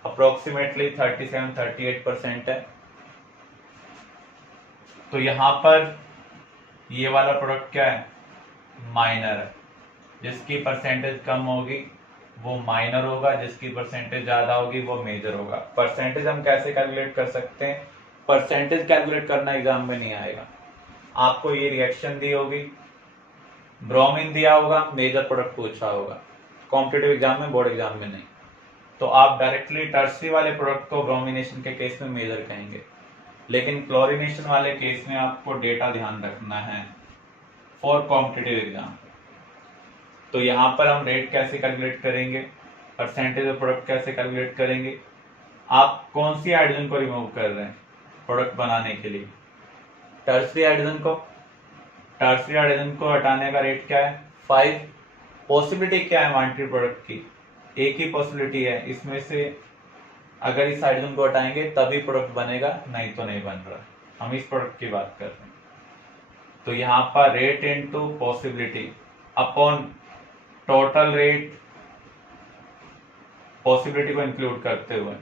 अप्रोक्सीमेटली 37-38% है। तो यहां पर ये वाला प्रोडक्ट क्या है? माइनर है। जिसकी परसेंटेज कम होगी वो माइनर होगा, जिसकी परसेंटेज ज्यादा होगी वो मेजर होगा। परसेंटेज हम कैसे कैलकुलेट कर सकते हैं? परसेंटेज कैलकुलेट करना एग्जाम में नहीं आएगा। आपको ये रिएक्शन दी होगी, ब्रोमीन दिया होगा, मेजर प्रोडक्ट पूछा होगा, कॉम्पिटिटिव एग्जाम में, बोर्ड एग्जाम में नहीं। तो आप डायरेक्टली टर्सरी वाले प्रोडक्ट को ब्रोमिनेशन के केस में मेजर कहेंगे, लेकिन क्लोरीनेशन वाले केस में आपको डेटा ध्यान रखना है फॉर कॉम्पिटिटिव एग्जाम। तो यहां पर हम रेट कैसे कैलकुलेट करेंगे, परसेंटेज ऑफ प्रोडक्ट कैसे कैलकुलेट करेंगे? आप कौन सी हाइड्रोजन को रिमूव कर रहे हैं प्रोडक्ट बनाने के लिए? टर्सरी हाइड्रोजन को। टर्सरी हाइड्रोजन को हटाने का रेट क्या है? 5। पॉसिबिलिटी क्या है वांटेड प्रोडक्ट की? एक ही पॉसिबिलिटी है, इसमें से अगर इस हाइड्रोजन को हटाएंगे तभी प्रोडक्ट बनेगा, नहीं तो नहीं बन रहा। हम इस प्रोडक्ट की बात कर रहे हैं। तो यहाँ पर rate into possibility upon total rate, possibility को इंक्लूड करते हुए,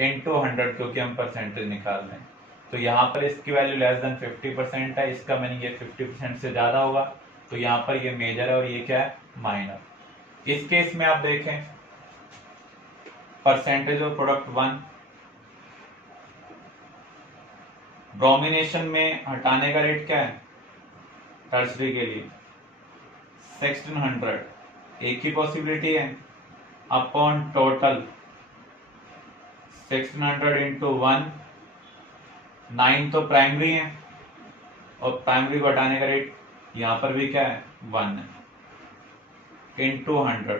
इनटू 100, क्योंकि हम परसेंटेज निकाल रहे हैं। तो यहाँ पर इसकी वैल्यू लेस देन 50% है, इसका मीनिंग ये 50% से ज्यादा होगा। तो यहाँ पर ये मेजर है और ये क्या है? माइनर। इस केस में आप देखें परसेंटेज ऑफ प्रोडक्ट 1, ब्रोमिनेशन में हटाने का रेट क्या है टर्सरी के लिए? 1600, एक ही पॉसिबिलिटी है, अपॉन टोटल 1600 इंटू 1। 9 तो प्राइमरी है और प्राइमरी को हटाने का रेट यहां पर भी क्या है? 1 है, इंटू 100।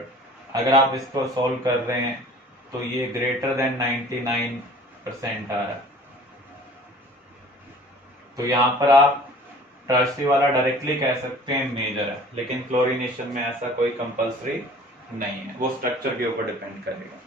अगर आप इसको सॉल्व कर रहे हैं तो ये ग्रेटर देन 99% आ रहा है। तो यहां पर आप टर्सरी वाला डायरेक्टली कह सकते हैं मेजर है, लेकिन क्लोरीनेशन में ऐसा कोई कंपलसरी नहीं है, वो स्ट्रक्चर के ऊपर डिपेंड करेगा।